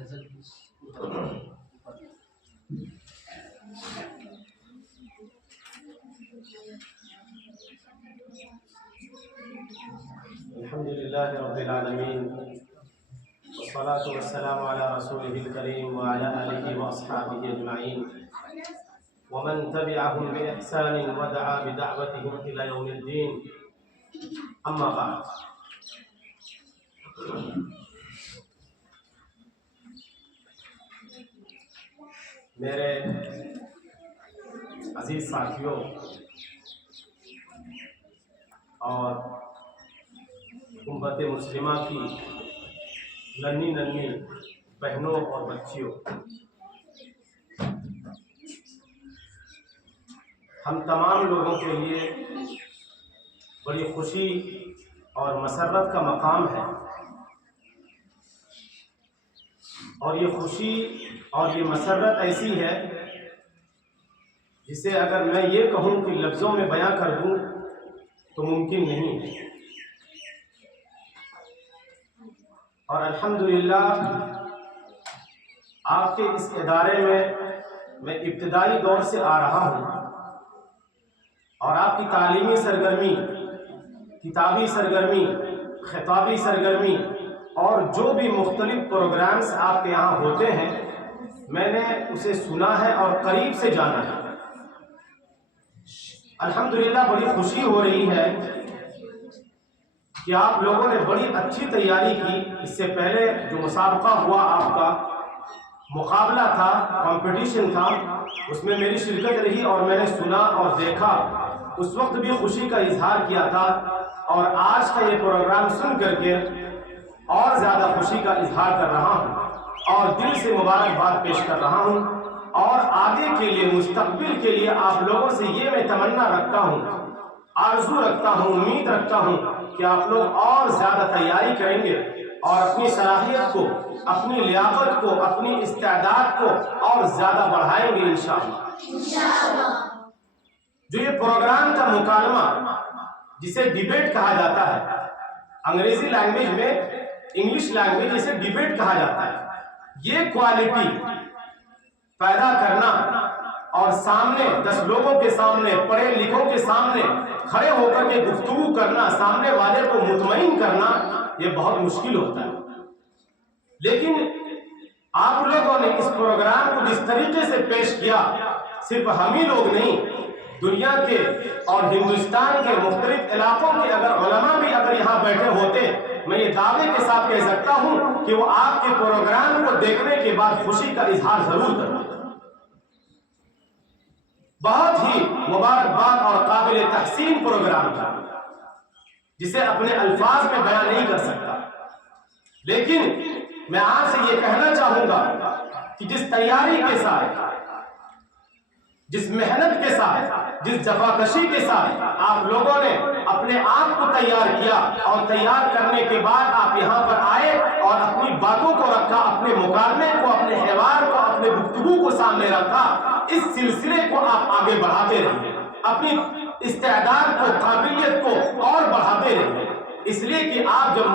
الحمد لله رب العالمين والصلاة والسلام على رسوله الكريم وعلى آله وأصحابه أجمعين ومن تبعهم بإحسان ودعا بدعوتهم إلى يوم الدين أما بعد. میرے عزیز ساتھیوں اور امت مسلمہ کی ننھی ننھی بہنوں اور بچیوں، ہم تمام لوگوں کے لیے بڑی خوشی اور مسرت کا مقام ہے، اور یہ خوشی اور یہ مسرت ایسی ہے جسے اگر میں یہ کہوں کہ لفظوں میں بیان کر دوں تو ممکن نہیں ہے. اور الحمدللہ آپ کے اس ادارے میں ابتدائی دور سے آ رہا ہوں، اور آپ کی تعلیمی سرگرمی، کتابی سرگرمی، خطابی سرگرمی اور جو بھی مختلف پروگرامز آپ کے یہاں ہوتے ہیں میں نے اسے سنا ہے اور قریب سے جانا ہے. الحمدللہ بڑی خوشی ہو رہی ہے کہ آپ لوگوں نے بڑی اچھی تیاری کی. اس سے پہلے جو مسابقہ ہوا، آپ کا مقابلہ تھا، کمپٹیشن تھا، اس میں میری شرکت رہی اور میں نے سنا اور دیکھا. اس وقت بھی خوشی کا اظہار کیا تھا، اور آج کا یہ پروگرام سن کر کے اور زیادہ خوشی کا اظہار کر رہا ہوں اور دل سے مبارکباد پیش کر رہا ہوں. اور آگے کے لیے، مستقبل کے لیے آپ لوگوں سے یہ میں تمنا رکھتا ہوں، آرزو رکھتا ہوں، امید رکھتا ہوں کہ آپ لوگ اور زیادہ تیاری کریں گے اور اپنی صلاحیت کو، اپنی لیاقت کو، اپنی استعداد کو اور زیادہ بڑھائیں گے انشاءاللہ. جو یہ پروگرام کا مکالمہ جسے ڈیبیٹ کہا جاتا ہے، انگریزی لینگویج میں، انگلش لینگویج اسے ڈیبیٹ کہا جاتا ہے، یہ کوالٹی پیدا کرنا اور سامنے 10 لوگوں کے سامنے، پڑھے لکھوں کے سامنے کھڑے ہو کر کے گفتگو کرنا، سامنے والے کو مطمئن کرنا، یہ بہت مشکل ہوتا ہے. لیکن آپ لوگوں نے اس پروگرام کو جس طریقے سے پیش کیا، صرف ہم ہی لوگ نہیں، دنیا کے اور ہندوستان کے مختلف علاقوں کے اگر علماء بھی اگر یہاں بیٹھے ہوتے، میں یہ دعوے کے ساتھ کہہ سکتا ہوں کہ وہ آپ کے پروگرام کو دیکھنے کے بعد خوشی کا اظہار ضرور کرتے. بہت ہی مبارکباد اور قابل تحسین پروگرام تھا، جسے اپنے الفاظ میں بیان نہیں کر سکتا. لیکن میں آپ سے یہ کہنا چاہوں گا کہ جس تیاری کے ساتھ، جس محنت کے ساتھ، جس جفاکشی کے ساتھ آپ لوگوں نے اپنے آپ کو تیار کیا، اور تیار کرنے کے بعد آپ یہاں پر آئے اور اپنی باتوں کو رکھا، اپنے مکالمے کو، اپنے حوار کو، اپنے گفتگو کو سامنے رکھا، اس سلسلے کو آپ آگے بڑھاتے رہیے، اپنی استعداد کو، قابلیت کو اور بڑھاتے رہیے. اس لیے کہ آپ جب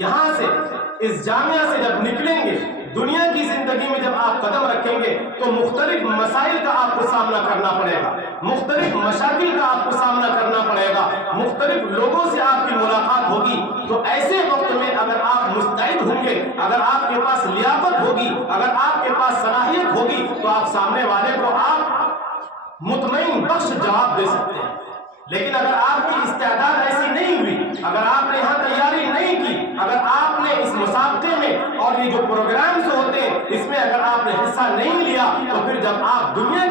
یہاں سے، اس جامعہ سے جب نکلیں گے، دنیا کی زندگی میں جب آپ قدم رکھیں گے تو مختلف مسائل کا آپ کو سامنا کرنا پڑے گا، مختلف مشاکل کا آپ کو سامنا کرنا پڑے گا، مختلف لوگوں سے آپ کی ملاقات ہوگی. تو ایسے وقت میں اگر آپ مستعد ہوں گے، اگر آپ کے پاس لیاقت ہوگی، اگر آپ کے پاس صلاحیت ہوگی، تو آپ سامنے والے کو آپ مطمئن بخش جواب دے سکتے ہیں. لیکن اگر آپ کی استعداد ایسی نہیں ہوئی، اگر آپ نے یہاں تیاری نہیں کی، اگر آپ نے اس مسابقے میں اور یہ جو پروگرامز ہوتے ہیں اس میں اگر آپ نے حصہ نہیں لیا، تو پھر جب آپ دنیا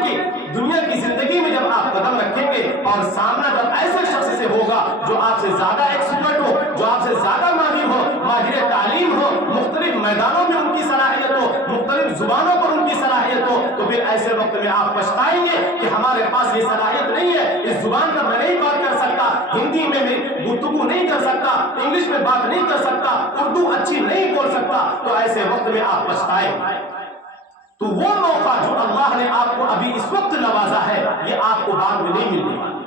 کی زندگی میں جب آپ قدم رکھیں گے اور سامنا جب ایسے شخص سے ہوگا جو آپ سے زیادہ ایکسپرٹ ہو، جو آپ سے زیادہ ماہر ہو، ماہر تعلیم ہو، مختلف میدانوں میں ان کی صلاحیت ہو، مختلف زبانوں پر ان کی صلاحیت ہو، تو پھر ایسے وقت میں آپ پچھتائیں گے کہ ہمارے پاس یہ صلاحیت نہیں ہے، اس زبان کا میں نہیں بات کر سکتا، ہندی میں گفتگو نہیں کر سکتا، انگلش میں بات نہیں کر سکتا، اردو اچھی نہیں بول سکتا. تو ایسے وقت میں آپ پچھتائیں. تو وہ موقع جو اللہ نے آپ کو ابھی اس وقت نوازا ہے، یہ آپ کو بعد میں نہیں ملنے والا.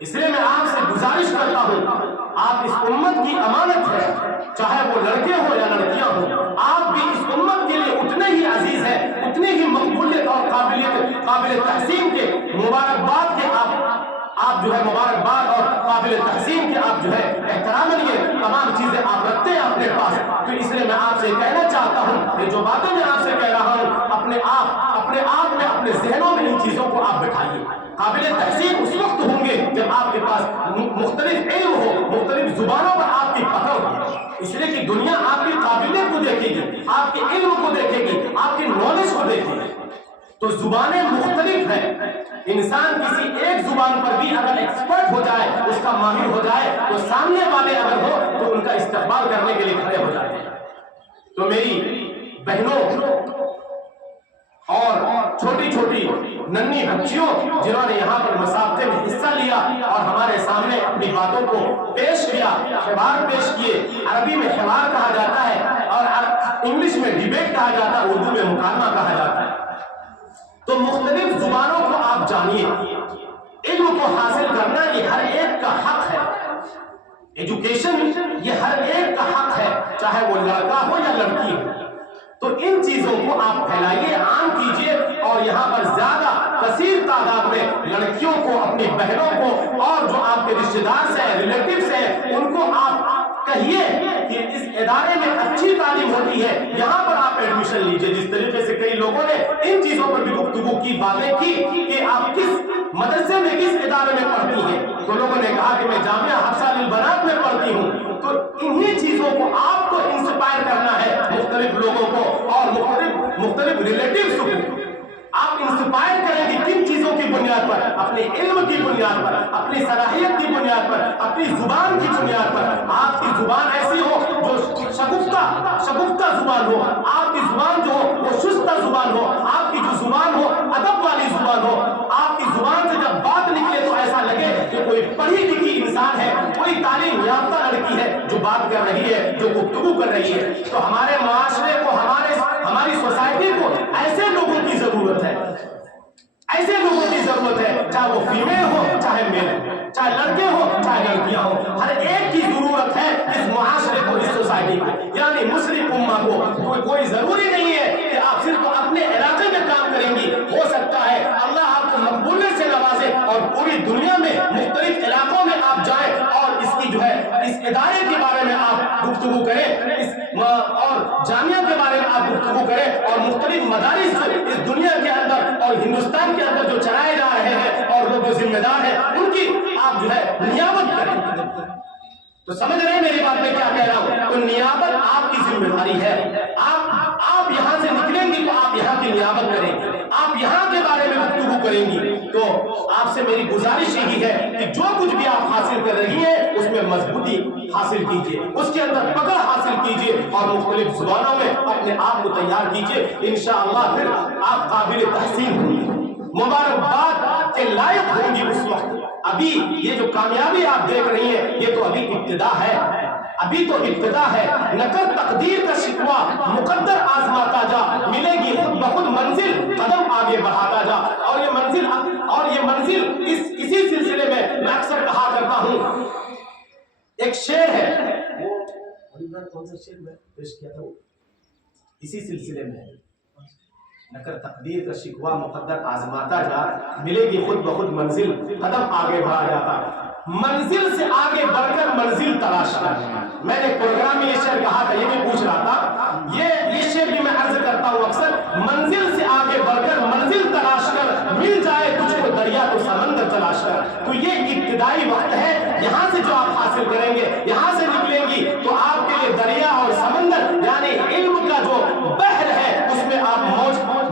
اس لیے میں آپ سے گزارش کرتا ہوں، آپ اس امت کی امانت ہے، چاہے وہ لڑکے ہو یا لڑکیاں ہو، آپ بھی اس امت کی میں آپ سے کہنا چاہتا ہوں، یہ جو باتیں میں آپ سے کہہ رہا ہوں، اپنے آپ میں اپنے ذہنوں میں ان چیزوں کو آپ بٹھائیے۔ قابل تحسین اس وقت ہوں گے جب آپ کے پاس مختلف علم ہو، مختلف زبانوں پر آپ کی پکڑ ہو، اس لیے کہ دنیا آپ کی قابلیت کو دیکھے گی، آپ کے علم کو دیکھے گی، آپ کی نالج کو دیکھے گی۔ تو زبانیں مختلف ہیں، انسان کسی ایک زبان پر بھی اگر ایکسپرٹ ہو جائے، اس کا ماہر ہو جائے، تو سامنے والے اگر ہو تو ان کا استقبال کرنے کے لیے کھڑے ہو جاتے ہیں۔ تو میری بہنوں اور چھوٹی چھوٹی ننھی بچیوں جنہوں نے یہاں پر مسابقے میں حصہ لیا اور ہمارے سامنے اپنی باتوں کو پیش کیا، حوار پیش کیے، عربی میں حوار کہا جاتا ہے اور انگلش میں ڈیبیٹ کہا جاتا ہے، اردو میں مکالمہ کہا جاتا ہے۔ تو مختلف زبانوں کو آپ جانیے، علم کو حاصل کرنا یہ ہر ایک کا حق ہے، ایجوکیشن یہ ہر ایک کا حق ہے، چاہے وہ لڑکا ہو یا لڑکی ہو۔ تو ان چیزوں کو آپ پھیلائیے، عام کیجئے، اور یہاں پر زیادہ کثیر تعداد میں لڑکیوں کو، اپنی بہنوں کو، اور جو آپ کے رشتہ دار سے ریلیٹیوز ہیں ان کو آپ کہیے کہ اس ادارے میں اچھی تعلیم ہوتی ہے، یہاں پر آپ ایڈمیشن لیجئے۔ جس طریقے سے کئی لوگوں نے ان چیزوں پر بھی گفتگو کی، باتیں کی کہ آپ کس مدرسے میں، کس ادارے میں پڑھتی ہیں، تو لوگوں نے کہا کہ میں جامعہ حفصہ للبنات میں پڑھتی ہوں۔ تو انہی چیزوں کو آپ کو انسپائر کرنا ہے، مختلف لوگوں کو اور مختلف ریلیٹیوز کو آپ انسپائر کریں گے۔ کن چیزوں کی بنیاد پر؟ اپنے علم کی بنیاد پر، اپنی صلاحیت کی بنیاد پر، اپنی زبان کی بنیاد پر۔ آپ کی زبان ایسی ہو جو شگفتہ زبان ہو، آپ کی زبان جو ہو وہ شستہ زبان ہو، آپ کی جو زبان ہو ادب والی زبان ہو، آپ کی زبان سے جب بات نکلے تو ایسا لگے کہ کوئی پڑھی لکھی انسان ہے، کوئی تعلیم یافتہ لڑکی ہے جو بات کر رہی ہے، جو گفتگو کر رہی ہے۔ تو ہمارے معاشرے کو، ہماری سوسائٹی کو ایسے لوگوں کی ضرورت ہے، ایسے لوگوں کی ضرورت ہے، چاہے وہ فیمیل ہو چاہے میل ہو، چاہے لڑکے ہو چاہے لڑکیاں ہو، ہر ایک کی ضرورت ہے اس معاشرے کو، اس سوسائٹی کو، یعنی مسلم امہ کو۔ کوئی ضروری نہیں ہے کہ آپ صرف اپنے علاقے میں کام کریں گی، ہو سکتا ہے اللہ آپ کو مقبولیت سے نوازے اور پوری دنیا میں مختلف علاقوں میں آپ جائیں اور اس کی جو ہے اس ادارے کے بارے میں آپ گفتگو کریں، اور جامعہ کے بارے میں آپ گفتگو کریں، اور مختلف مدارس اس دنیا کے اندر اور ہندوستان کے اندر جو چلائے جا رہے ہیں اور لوگ جو ذمہ دار ہیں ان کی آپ جو ہے نیابت کریں۔ تو سمجھ رہے ہیں میری بات میں کیا کہہ رہا ہوں؟ تو نیابت آپ کی ذمہ داری ہے۔ آپ یہاں سے نکلیں گی تو آپ یہاں کی نیابت کریں گی، آپ یہاں کے بارے میں گفتگو کریں گی۔ تو آپ سے میری گزارش یہی ہے کہ جو کچھ بھی آپ حاصل کر رہی ہیں اس میں مضبوطی حاصل کیجئے، اس کے اندر پکڑ حاصل کیجئے، اور مختلف زبانوں میں اپنے آپ کو تیار کیجئے۔ انشاءاللہ پھر آپ قابل تحسین ہوں گی، مبارکباد کے لائق ہوں گی اس وقت۔ ابھی یہ جو کامیابی آپ دیکھ رہی ہیں یہ تو ابھی ابتدا ہے، ابھی تو ابتدا ہے۔ نہ کر تقدیر کا شکوہ، مقدر آزماتا جا، ملے گی خود بخود منزل، قدم آگے بڑھاتا جا۔ اور یہ منزل اسی سلسلے میں اکثر کہا کرتا ہوں، ایک شعر ہے، کون سا شعر میں پیش کیا تھا، وہ اسی سلسلے میں ہے، نہ کر تقدیر کا شکوہ، مقدر آزماتا جا، ملے گی خود بخود منزل، قدم آگے بڑھا جاتا۔ منزل سے آگے بڑھ کر منزل تلاش کر۔ میں نے پروگرام میں یہ شعر کہا تھا، یہ بھی پوچھ رہا تھا، یہ شعر بھی میں عرض کرتا ہوں اکثر، منزل سے آگے بڑھ کر منزل تلاش کر، مل جائے تجھ کو دریا تو سمندر تلاش کر۔ تو یہ ابتدائی وقت ہے، یہاں سے جو آپ حاصل کریں گے، یہاں سے نکلیں گی تو آپ کے لیے دریا اور سمندر یعنی علم کا جو بحر ہے اس میں آپ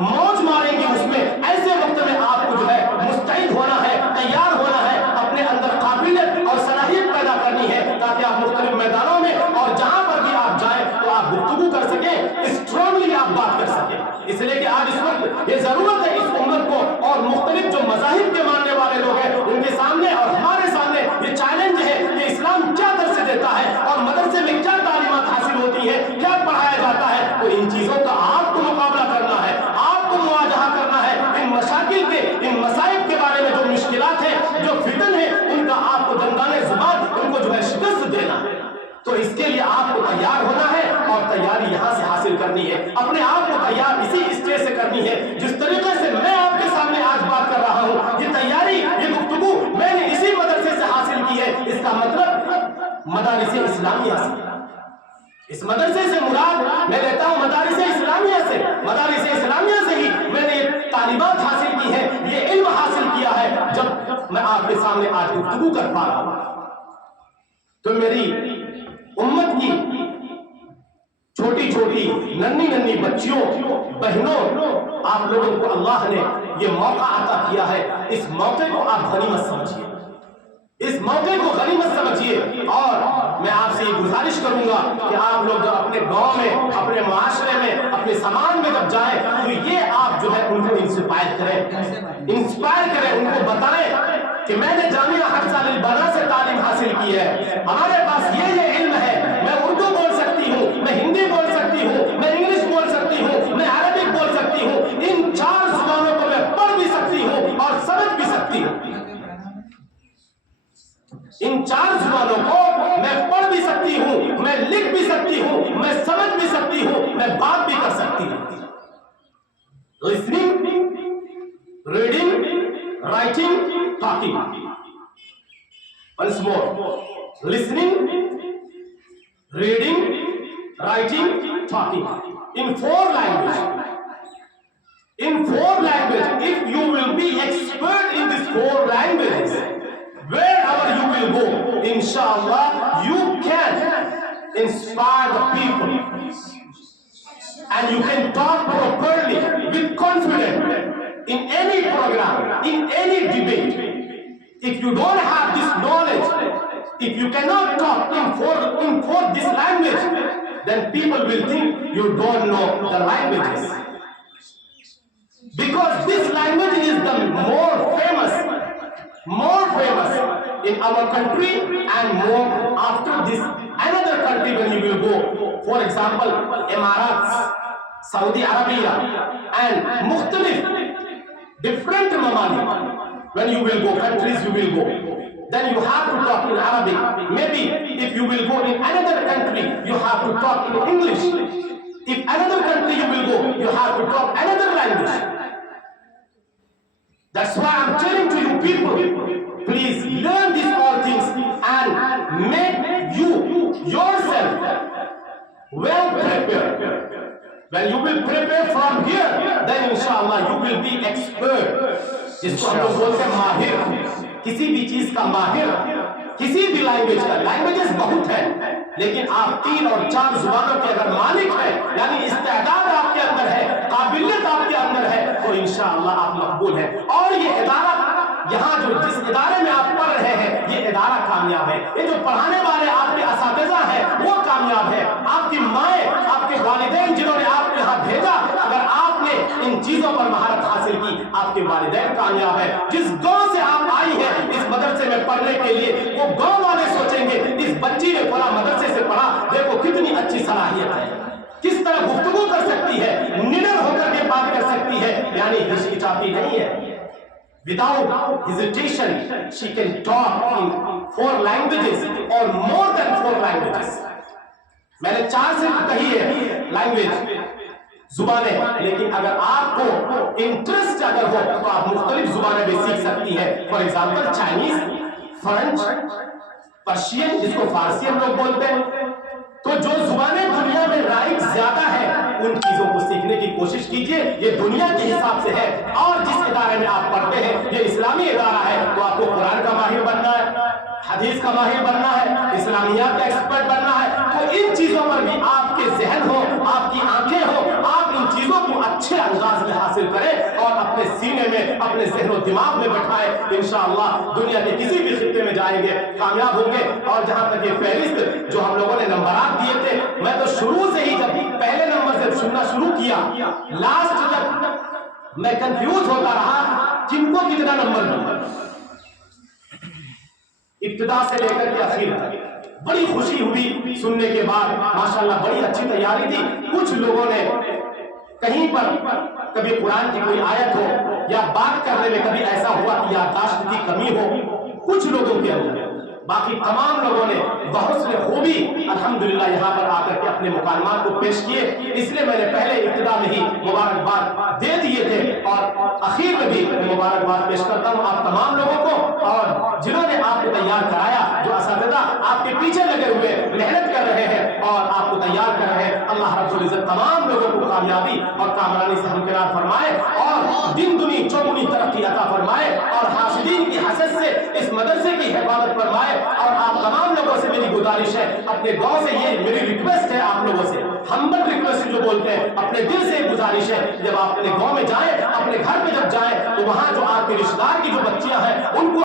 موج ماریں گے۔ اس میں ایسے وقت میں آپ کو جو ہے مستعد ہونا ہے، تیار ہونا ہے، اپنے اندر قابلیت اور صلاحیت پیدا کرنی ہے تاکہ آپ مختلف میدانوں میں اور جہاں پر بھی آپ جائیں تو آپ گفتگو کر سکیں، اسٹرانگلی آپ بات کر سکیں۔ اس لیے کہ آج اس وقت یہ ضرورت ہے اس امت کو، اور مختلف جو مذاہب کے ماننے والے لوگ ہیں ان کے سامنے اور ہمارے سامنے یہ چیلنج ہے کہ اسلام کیا درس دیتا ہے اور مدرسے میں کیا تعلیمات حاصل ہوتی ہے، کیا پڑھایا جاتا ہے۔ تو ان چیزوں کا آپ کو مقابلہ کرنا ہے، آپ کو مواجہہ کرنا ہے، ان مشاکل کے، ان مصائب کے بارے میں جو مشکلات ہیں، جو فتن ہیں، ان کا آپ کو دندانے زبان ان کو جو ہے شکست دینا ہے۔ تو اس کے لیے آپ کو تیار ہونا ہے اور تیاری یہاں سے حاصل کرنی ہے، اپنے آپ کو تیار اسی اسٹیج سے کرنی ہے جس طریقے سے میں آپ کے سامنے آج بات کر رہا ہوں۔ یہ تیاری، یہ گفتگو میں نے اسی مدرسے سے حاصل کی ہے۔ اس کا مطلب مدارس اسلامیہ سے، اس مدرسے سے مراد میں لیتا ہوں مدارس اسلامیہ سے. مدارس اسلامیہ سے ہی میں نے یہ تعلیمات حاصل کی ہے, یہ علم حاصل کیا ہے. جب میں آپ کے سامنے آج گفتگو کر پا رہا ہوں تو میری امت کی چھوٹی چھوٹی ننھی ننھی بچیوں, بہنوں, آپ لوگوں کو اللہ نے یہ موقع عطا کیا ہے. اس موقع کو آپ غنیمت سمجھیے, اس موقع کو غنیمت سمجھیے. اور میں آپ سے یہ گزارش کروں گا کہ آپ لوگ جب اپنے گاؤں میں, اپنے معاشرے میں, اپنے سماج میں جب جائیں تو یہ آپ جو ہے ان کو انسپائر کریں, ان کو بتائیں کہ میں نے جامعہ حفصہ للبنا سے تعلیم حاصل کی ہے, ہمارے پاس یہ علم ہے, میں اردو بول سکتی ہوں, میں ہندی بول سکتی ہوں, میں انگلش بول سکتی ہوں, میں عربک بول سکتی ہوں, ان 4 زبانوں کو میں پڑھ بھی سکتی ہوں اور سمجھ بھی سکتی ہوں. ان 4 زبانوں کو میں پڑھ بھی سکتی ہوں, میں لکھ بھی سکتی ہوں, میں سمجھ بھی سکتی ہوں, میں بات بھی کر سکتی ہوں. Listening, reading, writing, talking. Once more. Listening, reading, writing, talking. In 4 languages. In 4 languages. If you will be expert in these 4 languages, wherever you will go, inshallah, you can inspire the people. And you can talk properly with confidence in any program, in any debate. If you don't have this knowledge, if you cannot talk in this language, then people will think you don't know the languages. Because this language is the more famous in our country, and more after this another country when you will go. For example, Emirates, Saudi Arabia, and different mamalik. When you will go, countries you will go, then you have to talk in Arabic. Maybe if you will go in another country, you have to talk in English. If another country you will go, you have to talk another language. That's why I'm telling to you people, please learn these all things and make yourself well prepared. When you will prepare from here, then inshallah you will be expert. جس کو ہم لوگ بولتے ہیں ماہر, کسی بھی چیز کا ماہر, کسی بھی لینگویج کا. لینگویجز بہت ہیں, لیکن آپ 3 اور 4 زبانوں کے اگر مالک ہیں, یعنی استعداد آپ کے اندر ہے, قابلیت آپ کے اندر ہے, تو انشاءاللہ آپ مقبول ہیں. اور یہ ادارہ یہاں جس ادارے میں آپ پڑھ رہے ہیں, یہ ادارہ کامیاب ہے. یہ جو پڑھانے والے آپ کے اساتذہ ہیں وہ کامیاب ہے. آپ کی مائیں, آپ کے والدین جنہوں نے آپ کو یہاں بھیجا, اگر آپ نے ان چیزوں پر مہارت حاصل کی, آپ کے والدین کامیاب ہے. جس گاؤں سے آپ آئی ہیں اس مدرسے میں پڑھنے کے لیے, وہ گاؤں والے سوچیں گے اس بچی نے فلاں مدرسے سے پڑھا, دیکھو کتنی اچھی صلاحیت ہے, کس طرح گفتگو کر سکتی ہے, نڈر ہو کر کے بات کر سکتی ہے, یعنی ہچکچاتی نہیں ہے. Without hesitation, she can talk in 4 languages or more than 4 languages. میں نے 4 سے کہی ہے لینگویج, زبانیں, لیکن اگر آپ کو انٹرسٹ اگر ہو تو آپ مختلف زبانیں بھی سیکھ سکتی ہیں. For example Chinese, French, Persian جس کو فارسی ہم لوگ بولتے ہیں. تو جو زبانیں دنیا میں رائج زیادہ ہے ان چیزوں کو سیکھنے کی کوشش کیجئے. یہ دنیا کے حساب سے ہے. اور جس ادارے میں آپ پڑھتے ہیں یہ اسلامی ادارہ ہے, تو آپ کو قرآن کا ماہر بننا ہے, حدیث کا ماہر بننا ہے, اسلامیات کا ایکسپرٹ بننا ہے. تو ان چیزوں پر بھی آپ کے ذہن ہو, آپ کی آنکھیں ہو, آپ ان چیزوں کو اچھے انداز میں حاصل کریں اور اپنے سینے میں, اپنے ذہن و دماغ میں بٹھائیں. انشاءاللہ دنیا کے کسی بھی خطے میں جائیں گے کامیاب ہوں گے. اور جہاں تک یہ فہرست جو ہم لوگوں نے نمبرات دیے تھے, میں تو شروع سے ہی جب پہلے نمبر سے سننا شروع کیا, لاسٹ تک میں کنفیوز ہوتا رہا جن کو کتنا نمبر ملا. ابتدا سے لے کر کے اخیر تک بڑی خوشی ہوئی سننے کے بعد. ماشاءاللہ بڑی اچھی تیاری تھی. کچھ لوگوں نے کہیں پر کبھی قرآن کی کوئی آیت ہو یا بات کرنے میں کبھی ایسا ہوا کہ یادداشت کی کمی ہو کچھ لوگوں کے اندر, باقی تمام لوگوں نے بہت سے خوبی الحمدللہ یہاں پر آ کر کے اپنے مکالمات کو پیش کیے. اس لیے میں نے پہلے ابتدا میں ہی مبارکباد دے دیے تھے اور اخیر میں بھی مبارکباد پیش کرتا ہوں آپ تمام لوگوں کو, اور جنہوں نے آپ کو تیار کرایا, جو اساتذہ آپ کے پیچھے لگے ہوئے محنت کر رہے ہیں, اور آپ کو تیار کر رہے ہیں۔ اللہ رب العزت تمام لوگوں کو کامیابی اور کامرانی سے ہمکنار فرمائے اور دن دنی چوگنی ترقی عطا فرمائے اور حاسدین کی حسد سے اس مدرسے کی حفاظت فرمائے۔ اور آپ تمام لوگوں سے میری گزارش ہے، اپنے گاؤں سے یہ میری ریکویسٹ ہے، آپ لوگوں سے ہمبل ریکویسٹ جو بولتے ہیں، اپنے دل سے گزارش ہے، جب آپ اپنے گاؤں میں جائیں، اپنے گھر پہ جب جائیں تو وہاں جو آپ کے رشتہ دار کی جو بچیاں ہیں ان کو